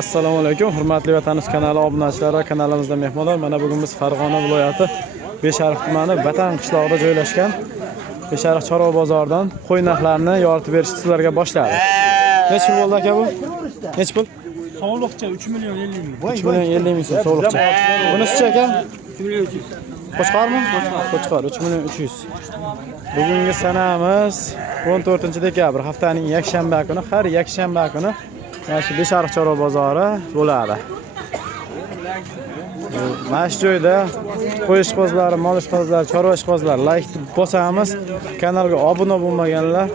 Assalomu alaykum, hurmatli Vatanimiz kanali obunachilari, kanalimizda mehmonlar. Mana bugun biz Farg'ona viloyati Beshariq tumani Vatan qishlog'ida joylashgan Beshariq chorva bozoridan qo'y narxlarini yoritib berishni sizlarga boshladi. Nech pul bo'ldi aka bu? Nech pul? Sog'liqcha 3 million 50 ming. 3 million 50 ming so'm sog'liqcha. Bunisi aka? 3 million 300. Qo'chqormi? Qo'chqor 3 million 300. Bugungi sanamiz 14 dekabr, haftaning yakshanba kuni, har yakshanba kuni mana shu Beshariq chorva bozori bo'ladi. Mana shu joyda qo'y ishqibozlari, mol ishqibozlari, chorva ishqibozlari like bosamiz. Kanalga obuna bo'lmaganlar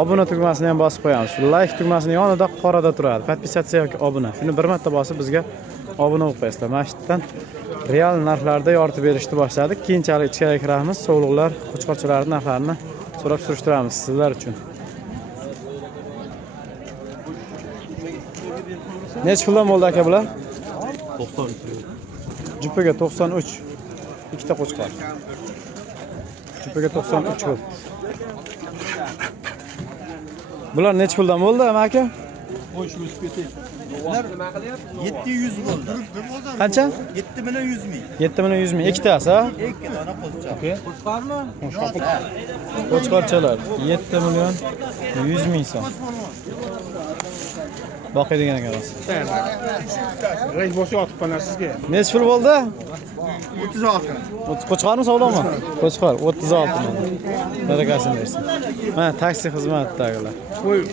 obuna tugmasini ham bosib qo'yamiz. Shu like tugmasining yonida qorada turadi. Podpisatsiya yoki obuna. Shuni bir marta bosib bizga obuna bo'lib qo'yasizlar. Mana shu yerdan real narxlarda yoritib berishni boshladik. Keyinchalik ichkariga kiramiz. Sovuqlar, qo'chqorchilarning narxlarini so'rab surishtiramiz sizlar uchun. Nech puldan bo'ldi aka bular? 93. Jupaga 93. Ikkita qo'chqor. Jupaga 93 pul. Bular nech puldan bo'ldi aka? Qo'y shu ketdi. Bular 700 bo'ldi. Qancha? 7 million 100 ming. 7 million 100 ming. Ikkitasi, ha? Ikki dona qo'chqor. Qo'chqormi? Qo'chqorchalar 7 million 100 ming so'm. Boqadigan ekansiz. Rais boshi otib qo'yar sizga. Nech pul bo'ldi? 36. Qo'chqormi savdomi? Qo'chqor 36 ming. Barakasini bersin. Mana taksi xizmatidagilar.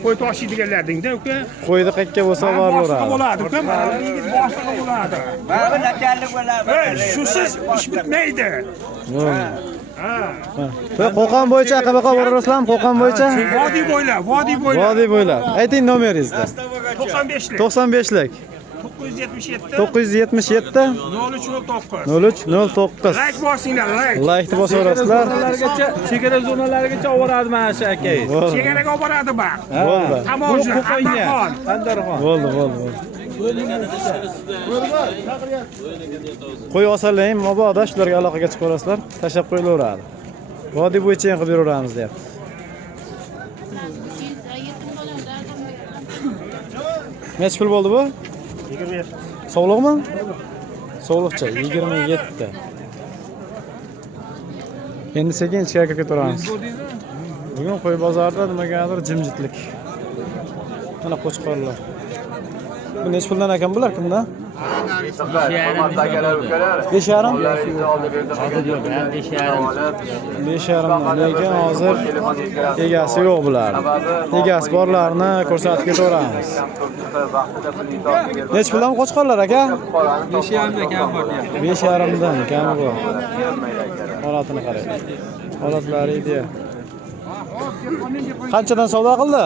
Qo'y tashiydiganlardingda uka. Qo'ydi qayerga bo'lsa boraveradi. Bo'ladi uka. Yigit boshqa bo'ladi. Mana nachallik bo'ladi. Shusiz ish bitmaydi. Qo'qon bo'yicha qayoqqa borasizlar? Qo'qon bo'yicha? Vodiy bo'ylab, vodiy bo'ylab. Vodiy bo'ylab. Ayting nomeringizni. 95lik. 95lik. 977 977 0309. 0309. Like bosinglar, like. Like bosaverasizlar. Chegara zonalarigacha olib boradi mana shu akangiz. Chegaraga olib boradi bak. Bo'ldi. Tamojin, Andarxon. Andarxon. Bo'ldi. Qo'y olsalaring, mabodo shularga aloqaga chiqarasizlar, tashab qo'yilaveradi. Vodiy bo'yicha ham qilib beraveramiz deyapti. Nech pul bo'ldi bu? 27. Sog'liqmi? Sog'liqcha 27. Endi sekin ichkariga ketaveramiz. Bugun qo'y bozorida nimagadir jimjitlik. Mana qo'chqorlar. Bu nech puldan ekan bular kimdan? 5,5. 5,5? Lekin hozir egasi yo'q bular. Egasi borlarni ko'rsatib ketaveramiz. Nech puldan qo'chqorlar aka? 5,5 kam bor. 5,5dan kami bor. Holatini qarang. Holatlari edi. Qanchadan savdo qildi?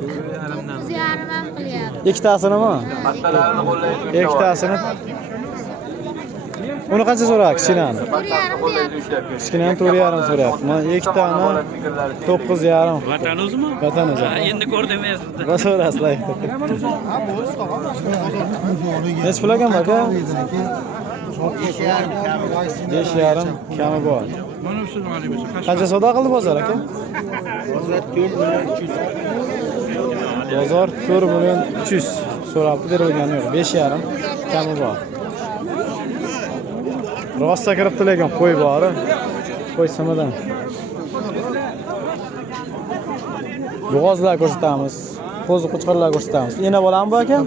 3,5 ham qilyapti. Ikkitasinimi? Ikkitasini. Uni qancha so'rayapti kichkinani? 4,5 deyapti. Kichkinani 4,5 so'rayapti. Mana ikkitani 9,5. Vatan o'zimi? Vatan o'zi. Endi ko'rdim men sizni. Va so'rasizlar. Nech pul ekan aka? 5,5 kami bor. Mana shuni olamiz. Qancha savdo qildi bozor aka? Bozor 4 million 300 so'rabdi, berilgani yo'q. 5,5 kami bor. Rosta kiribdi lekin qo'y bori. Qo'y simidan. Bo'g'ozlar ko'rsatamiz. Qo'zi qo'chqorlar ko'rsatamiz. Ena bo'lami bu aka?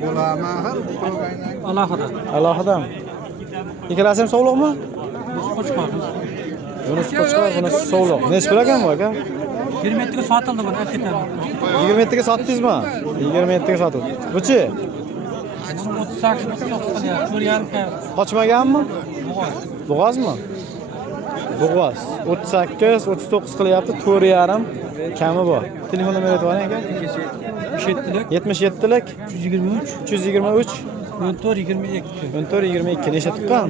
Alohida. Alohidami? Ikkalasi ham sog'liqmi? Qo'chqor. Bunisi qo'chqor, bunisi sog'liq. Nech pul ekan bu aka? 27 ga sotildi buni ketadi. 27 ga sotdingizmi? 27 ga sotildi. Buchi? 38 ga sotilyapti. 4,5 Qochmaganmi? Bo'g'ozmi? Bo'g'oz. 38, 39 qilyapti, 4,5 kami bor. Telefon nomeri aytavering aka. 77lik 323 14,22. 14,22. Necha tuqqan?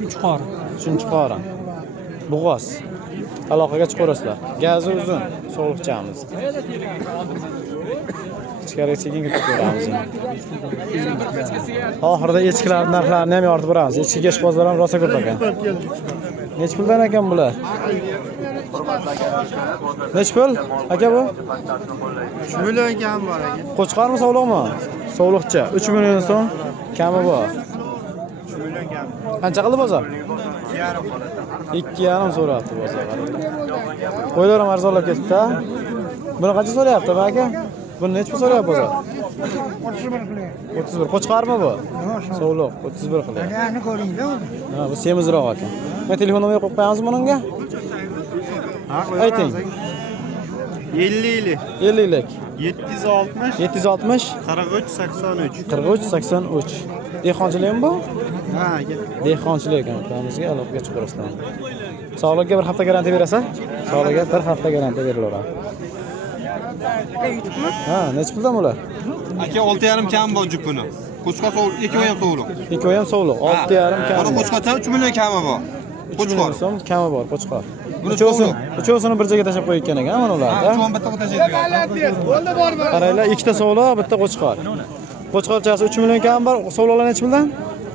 3 qor. 3-qora. Bo'g'oz. Aloqaga chiqarasizlar. Gazi uzun, sog'liqchamiz. Ichkariga sekin kirib ko'ramiz. Oxirida echkilar narxlarini ham yoritib boramiz. Echkiga ishbozlar ham rosa ko'p ekan. Nech puldan ekan bular? Nech pul? Aka bu? 3 million kam bor aka. Qo'chqarmi, sovliqmi? Sovliqcha 3 million so'm kami bor. 3 million kam. Qancha qildi bozor? 2,5 so'rayapti bozor. Qo'ylar ham arzonlab ketdi-da. Buni qancha so'rayapti aka? Buni nech pul so'rayapti bozor? 31. Qo'chqarmi bu? Sovliq 31 qilyapti. Ana ko'ringda uni. Ha, bu semizroq ekan. Men telefon nomeri qo'yib qo'yamizmi bunga? Ha, Ayting. 50 50lik. 760 760 43 83. 43 83. Dehqonchilikmi bu? Ha, aka. Dehqonchilik ekan. O'zimizga aloqaga chiqarasizlar. Sog'liqqa bir hafta garantiya berasan? Sog'liqqa bir hafta garantiya berilaveradi. Ha, nech puldan bular? Aka 6,5 kam bor jupini. Qo'chqor sovuq, ikkovi ham sovuq. Ikkovi ham sovliq. 6,5 kami. Buni qo'chqorcha 3 million kami bor. Qo'chqor. so'm kami bor, qo'chqor. Buni Uchovsini bir joyga tashlab qo'ygan ekan mana ularda. Cho'ng bitta o'tashadi. Qaranglar, ikkita sovliq, bitta qo'chqor. Qo'chqorchasi 3 million kami bor, sovliqlar nech puldan?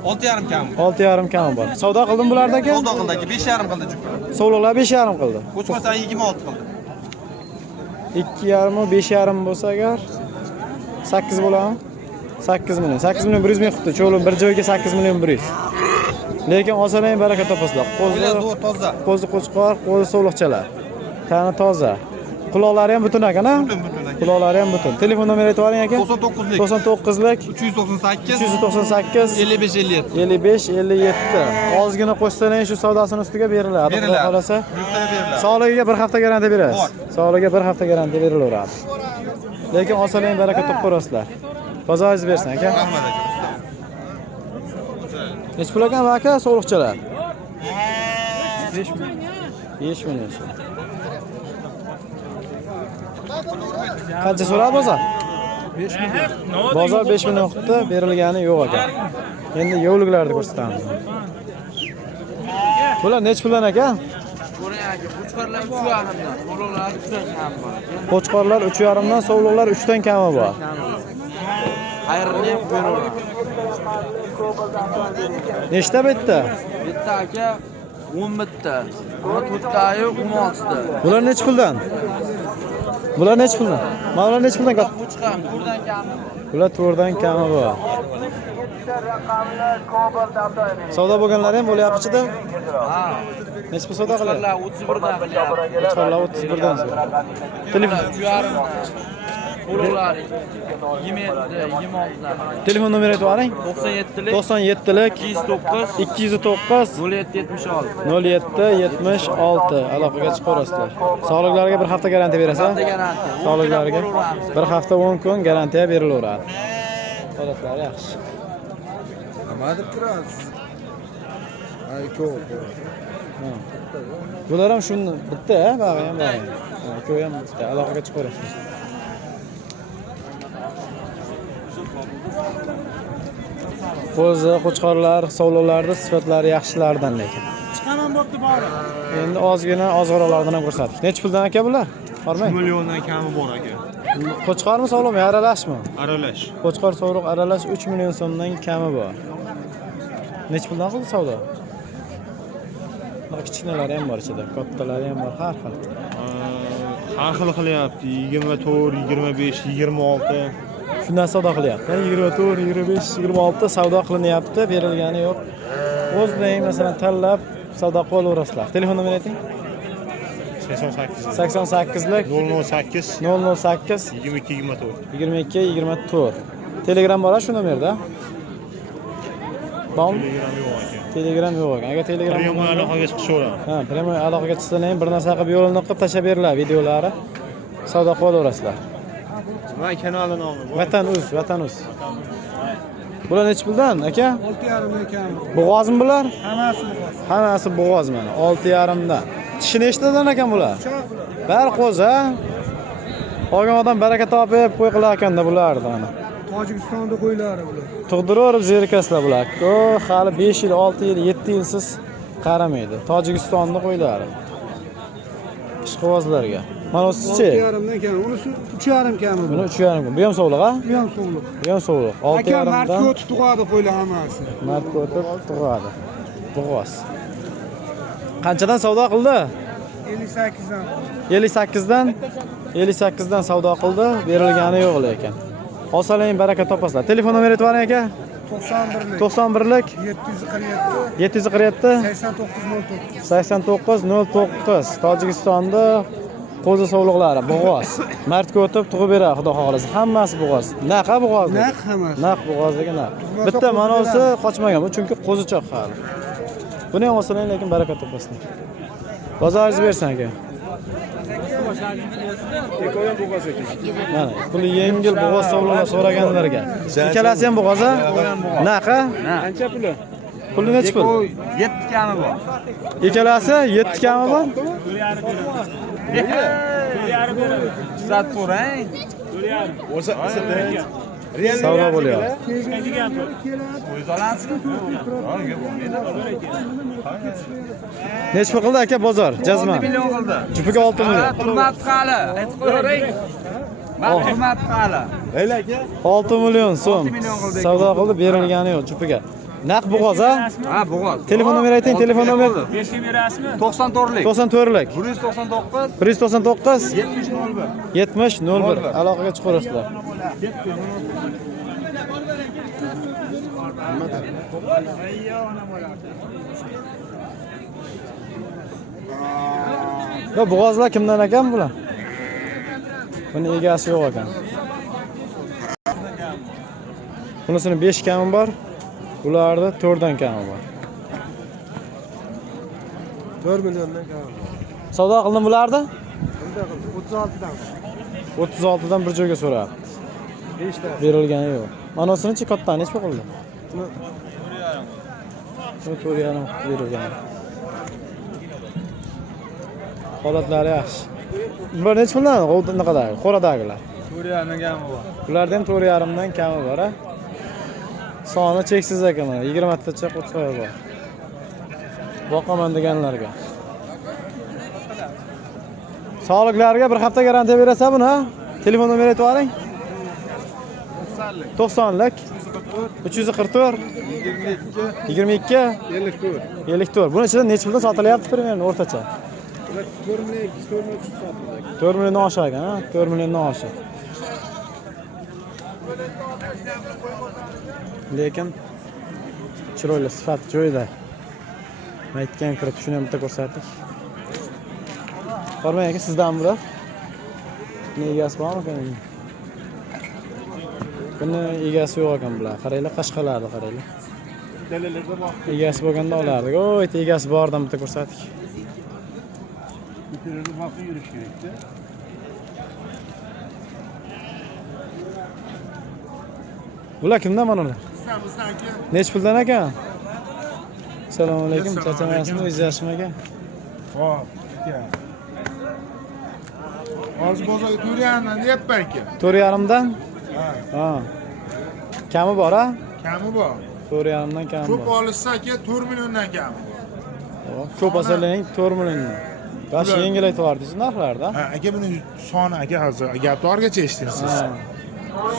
6,5 kam. 6,5 kami bor. Savdo qildim bularda aka? Savdo qildi aka, 5,5 qildi jupini. Sovliqlar 5,5 qildi. Qo'chqorcha 26 qildi. 2,5 5,5 bo'lsa agar 8 bo'ladimi? 8 million. 8 million 100 ming qildi. Cho'lim bir joyga 8 million 100. Lekin olsalang baraka topasizlar. Qo'ylar zo'r, toza. Qo'zi qo'chqor, qo'zi sovliqchalar. Tani toza. Quloqlari ham butun ekan-a? Butun aka. Quloqlari ham butun. Telefon nomeri aytib oling aka. 99lik. 99lik 398 398 55 57. 55 57. Ozgina qo'shsalang shu savdosini ustiga beriladi. Xudo xolasa. Buyurtma beriladi. Sog'ligiga bir hafta garantiya berasiz. Sog'ligiga bir hafta garantiya berilaveradi. Lekin olsalang baraka topib ko'rasizlar. Bozoringiz bersin aka. Rahmat aka. Nech pul ekan aka sog'liqchalar? 5 million. 5 million so'm. Qancha so'radi bozor? 5 million. Bozor 5 million qildi, berilgani yo'q ekan. Endi yo'qliklarni ko'rsatamiz. Bular nech puldan aka? Qo'chqorlar 3,5 dan, sovliqlar 3 dan kami bor. Xayrli buyurur. Nechta bitta? Bitta aka 10 bitta. 4 tayi 16 ta. Bular nech puldan? Bular nech puldan? Bular nech puldan? Qo'chqor 4dan kami. Bular 4 dan kami bor. Savdo bo'lganlari ham bo'lyapti-da. Ha. Nech pul savdo qiladi? Qo'chqorlar 31 dan qilyapti. Qo'chqorlar 31 dan. Telefon 3,5 Qo'llar 27, 26 dan. Telefon nomeri aytib oling. 97lik 97lik 209 209 0776. 0776 aloqaga chiqarasizlar. Sog'liqlariga bir hafta garantiya berasan? Sog'liqlariga bir hafta 10 kun garantiya berilaveradi. Holatlari yaxshi. Nima deb turasiz? Ay, ko'p. Bular ham shuni bitta, bag'i ham bag'i. Ko'y ham bitta, aloqaga chiqarasizlar. Qo'zi, qo'chqorlar, sovliqlarda sifatlari yaxshilardan lekin. Chiqaman bo'pti bor. Endi ozgina ozg'aroqlardan ham ko'rsatik. Nech puldan aka bular? 1 Qormang. milliondan kami bor aka. Qo'chqormi, sovliqmi, aralashmi? Aralash. Qo'chqor sovliq aralash 3 million so'mdan kami bor. Nech puldan qildi savdo? Mana kichkinalari ham bor ichida, kattalari ham bor, har xil. Har xil qilyapti. 24, 25, 26. Shundan savdo qilyapti. 24, 25, 26 savdo qilinyapti, berilgani yo'q. O'zing masalan tanlab savdo qilaverasizlar. Telefon nomeri ayting. 88. 88lik 008 008 22 24. 22 24. Telegram bor shu nomerda. Bom. Telegram yo'q aka. Telegram yo'q ekan. Agar Telegram Primoy aloqaga chiqishaveradi. Ha, primoy aloqaga chiqsang bir narsa qilib yo'lini qilib tashlab beriladi videolari. Savdo qilaverasizlar. Va kanalni nomi bor. Vatan uz. Bular nech puldan aka? 6,5 kam. Bo'g'ozmi bular? Hammasi bo'g'oz. Hammasi bo'g'oz mana. 6,5 dan. Tishi nechtadan ekan bular? Bari qo'zi, ha? Olgan odam baraka topib qo'y qilar ekanda bulardan. Tojikistonda qo'ylari bular. Tug'diraverib zerikasizlar bular. Hali 5 yil, 6 yil, 7 yilsiz qaramaydi. Tojikistonda qo'ylari. Ishqibozlarga. Mana o'sichi. 6,5 dan kam. Unisi 3,5 kam. Buni 3,5. Bu ham sovliq, ha? Bu ham so'ngli. Bu ham sovliq. Aka 6,5 martga dan. o'tib tug'adi qo'ylar hammasi. Martga o'tib tug'adi. Bo'g'oz. Qanchadan savdo qildi? 58dan 58dan savdo qildi, berilgani yo'q lekin. Olsalang baraka topasizlar. Telefon nomeri aytvaring aka. 91lik 747 8909 Tojikistonda qo'zi sovliqlari bo'g'oz. Martga o'tib tug'ib beradi, xudo xolasa. Hammasi bo'g'oz. Naqa bo'g'oz? Naq hammasi. Naq bo'g'ozligi naq. Bitta manosi qochmagan bu, chunki qo'zichoq hali. Buni ham olsalang lekin baraka topasizlar. Bozoringiz bersin aka. Mana, puli yengil bo'g'oz sovliqlar so'raganlarga. Ikkalasi ham bo'g'oz a? Naqa? Qancha puli? Puli necha pul? 7 kami bor. Ikkalasi 7 kami bor? Tuzat so'rang. Savdo bo'lyapti. Qo'yib olasizmi? Necha pul qildi aka bozor? Jazman. 6 million qildi. Jupiga 6 million. Hurmat qali. Aytib qo'ying. Hurmat qali. 6 million so'm. 6 million qildi. Savdo qildi, berilgani yo'q jupiga. Naq bo'g'oz a? Ha, bo'g'oz. Telefon nomeri ayting, telefon nomeri. 94lik. 94lik 199 199 70 01. 70 01 aloqaga chiqarasizlar. Bu bo'g'ozlar kimdan ekan bular? Buni egasi yo'q ekan. Bunisini 5 kami bor. Bularda 4 dan kami bor. 4 milliondan kam. Savdo qildim bularda? 36dan. 36dan bir joyga so'rayapti. 5 ta. Berilgani yo'q. Manosichi katta necha qildi? 4,5 berilgan. Holatlari yaxshi. Bular necha puldan? Qanaqadagi? Qo'radagilar. 4,5 kami bor. Bularda ham 4,5 dan kami bor, a? Soni cheksiz ekan mana 20 tacha qo'chqo'y bor. Boqaman deganlarga. Sog'liklariga bir hafta garantiya berasiz buni, ha? Telefon nomeri aytib oling. 90lik 344 22 54. Buni ichida necha puldan sotilyapti primерно o'rtacha? 4 milliondan oshgan, ha? 4 milliondan oshgan. Lekin chiroyli sifat joyida. Aytgan kirib shuni ham bitta ko'rsatdik. Qormang aka sizdan bular. Buni egasi bormi ekan? Buni egasi yo'q ekan bular. Qaranglar, qashqalarni qaranglar. Egasi bo'lganda olardik. Oy, egasi bordan bitta ko'rsatdik. Bitirib vaqt yurish kerak-da. Bular kimdan mana ular? Necha puldan ekan? Assalomu alaykum, chachamasizmi, o'zingizmi aka? Hop, aka. Hozir bozorga 4,5dan deyapman aka. 4,5dan? Ha. Kami bor, ha? Kami bor. 4,5dan kami Ko'p bor. olishsa aka 4 milliondan kami bor. Ko'p olsalaring 4 milliondan. Yosh yengil aytibordingiz narxlarda. Ha, aka buni soni aka hozir gapdorgacha eshitdingiz siz.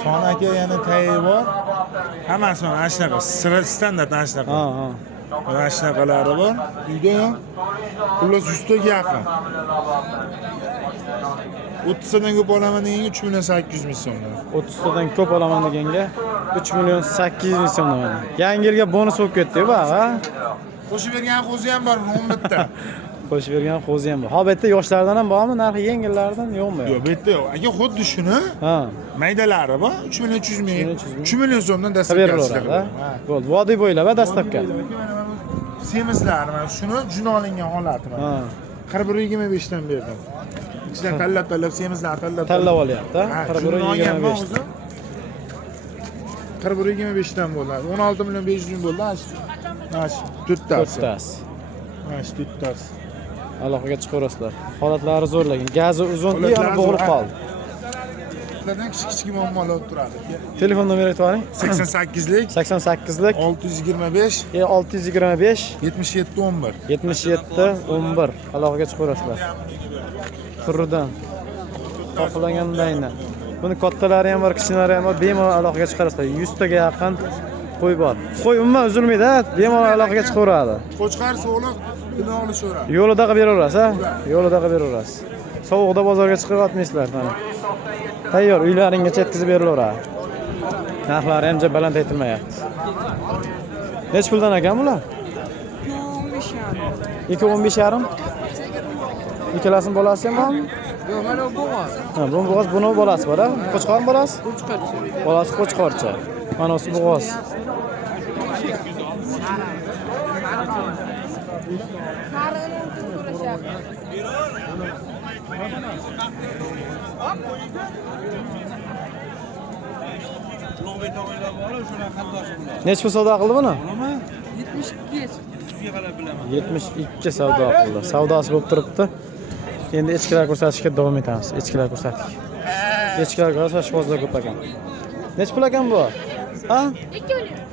Soni aka yana tayi bor. Hammasi mana shunaqa, standart ana shunaqa. Ha, ha. Mana shunaqalari bor. Uyda ham xullas 100 taga yaqin. 30 tadan ko'p olaman degan 3 million 800 ming so'mdan. 30 tadan ko'p olaman deganga 3 million 800 ming so'mdan. Yangi yilga bonus bo'lib ketdi-ku, ha? Qo'shib bergan qo'zi ham bor, 10 bitta. Qo'shib bergan qo'zi ham bor. Ha, bu yerda yoshlardan ham bormi? Narxi yengillardan yo'qmi? Yo'q, bu yerda yo'q. Aka xuddi shuni Ha. maydalari bor, 3 million 300 ming. 3 million so'mdan Beriladi, ha? Bo'ldi. Vodiy bo'ylab dastlabki. Semizlar mana shuni jun olingan holati mana. Ha. 4125 dan berdim. Ichidan tanlab semizlar Tanlab olyapti, ha? 4125. 4125 dan bo'ldi. 16 million 500 ming bo'ldi. Mana shu to'rttasi. Mana shu to'rttasi. Aloqaga chiqarasizlar. Holatlari zo'r lekin gazi uzun, yana bo'g'ilib qoldi. Ulardan kichik muammolar turadi. Telefon nomeri aytib oling. 88lik 88lik 625 625 77 11. 77 11 aloqaga chiqarasizlar. Turidan xohlagandayni. Buni kattalari ham bor, kichkinalari ham bor, bemalol aloqaga chiqarasizlar. 100 taga yaqin qo'y bor. Qo'y umuman uzilmaydi, bemalol aloqaga chiqaveradi. Qo'chqar so'liq Gunohli sho'ra. Yo'lidaqa beraverasiz, ha? Yo'lidaqa beraverasiz. Sovuqda bozorga chiqyapmizlar mana. Tayyor uylaringgacha yetkazib berilaveradi. Narxlari ham baland aytilmayapti. Nech puldan ekan bular? 2.15.5. Ikkalasini bolasi ham bormi? Yo'q, mana bu bo'g'oz. Ha, bu bo'g'oz, buni bolasi bor-a? Qo'chqor bolasi? Qo'chqorcha. Bolasi qo'chqorcha. Mana bu bo'g'oz. Nech pul savdo qildi buni? 72 savdo qildi. Savdosi bo'lib turibdi. Endi echkilar ko'rsatishga davom etamiz. Echkilar ko'rsatik. Echkilar ko'rsatish bozlar ko'p ekan. Nech pul ekan bu? Ha?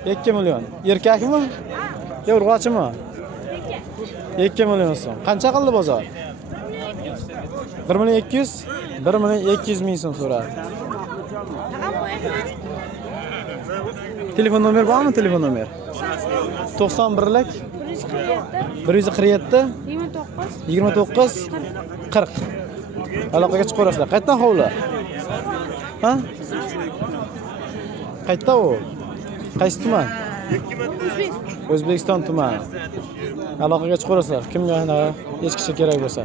2 million. Erkakmi? Yo, urg'ochimi? 2 million so'm. Qancha qildi bozor? 1 million 200, 1 million 200 ming so'm so'radi. Telefon nomer bormi? Telefon nomer. 91lik 147 29 40. Aloqaga chiqaverasizlar. Qayerdan hovli? Ha? Qayerda u? Qaysi tuman? O'zbekiston tumani. Aloqaga chiqaverasizlar. Kimga echkicha kerak bo'lsa.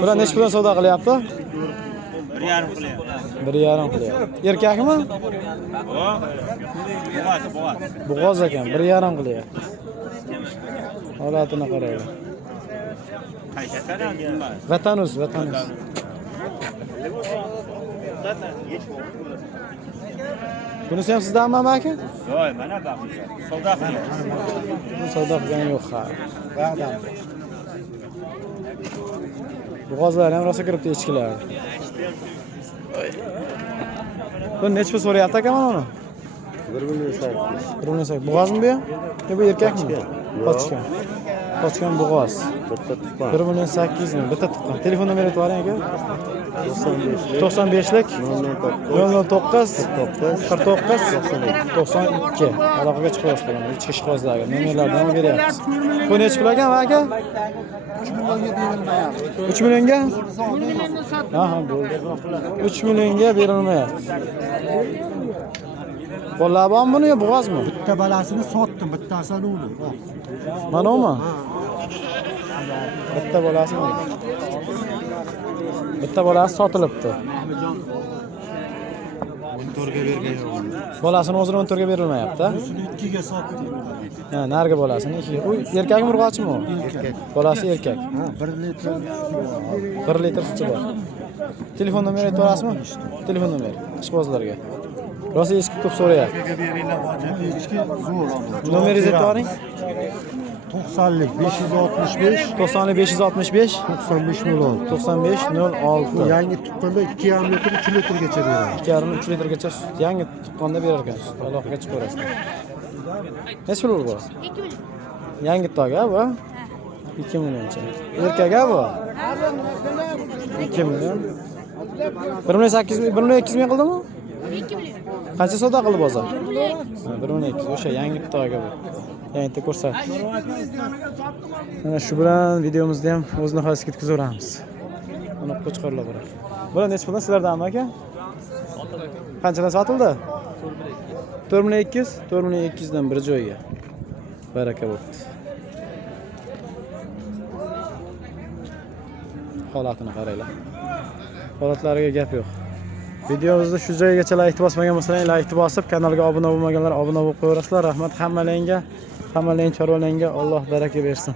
Bular nech puldan savdo qilyapti? 1,5 qilyapti. 1,5 qilyapti. Erkakmi? Bo'g'oz ekan, 1,5 qilyapti. Holatini qaraylik. Vatanus. Bunisi ham sizdanmi aka? Yo'q, mana baq. Savdo qilyapti. Bu savdo qilgan yo'q ha. Bo'g'ozlar ham rosa kiribdi echkilar. Bu nech pul so'rayapti aka mana uni? 1 million 800. 1 million 800. Bo'g'ozmi bu? Yo, bu erkakmi? Qochgan. Qochgan bo'g'oz. Bitta tuqqan. 1 million 800 ming. Bitta tuqqan. Telefon nomeri aytib bering aka. 95lik 09 49 92. Aloqaga chiqyapsizlar. Ichki ishqozlarga nomerlardan beryapmiz. Bu nech pul ekan aka? 3 millionga? Ha, bo'ldi. 3 millionga berilmayapti. Bolalar bormi buni yo bo'g'ozmi? Bitta balasini sotdim, bittasini uni. Mana umi? Bitta bolasimi? Bitta bolasi sotilibdi. 14 ga bergan yo'q. Bolasini o'zini 14 ga berilmayapti. Shuni 2 ga sotdim. Ha, nargi bolasini 2 ga. U erkakmi urg'ochmi u? Erkak. Bolasi erkak. Ha, 1 litr. 1 litr suti bor. Telefon nomeri aytib berasizmi? Telefon nomeri. Ishqibozlarga. Rosa echki ko'p so'rayapti. Echki zo'r. Nomeringizni aytib bering. 90lik 565 90 565 95 06. 95 06. Yangi tuqqanda 2,5 litr 3 litrgacha beradi. 2,5 3 litrgacha sut yangi tuqqanda berar ekan. Aloqaga chiqaverasiz. Nech pul urg'oz? 2 million. Yangi to'ga bu? 2 millioncha. Erkak bu? 2 million. 1 million 800 ming, 1 million 200 ming qildimi? 2 million. Qancha savdo qildi bozor? 1 million. 1 million 200. O'sha yangi to'ga bu. Yangi ko'rsat. Mana shu bilan videomizni ham o'z nihoyasiga yetkazamiz. Mana qo'chqorlar bor. Bular nech puldan sizlardanmi aka? Qanchadan sotildi? 4 million 200, 4 million 200 dan bir joyga. Baraka bo'pti. Holatini qaranglar. Holatlariga gap yo'q. Videomizni shu joygacha like bosmagan bo'lsangiz, like bosib, kanalga obuna bo'lmaganlar obuna bo'lib qo'yaverasizlar. Rahmat hammalarga, hammalarning chorvalarga Alloh baraka bersin.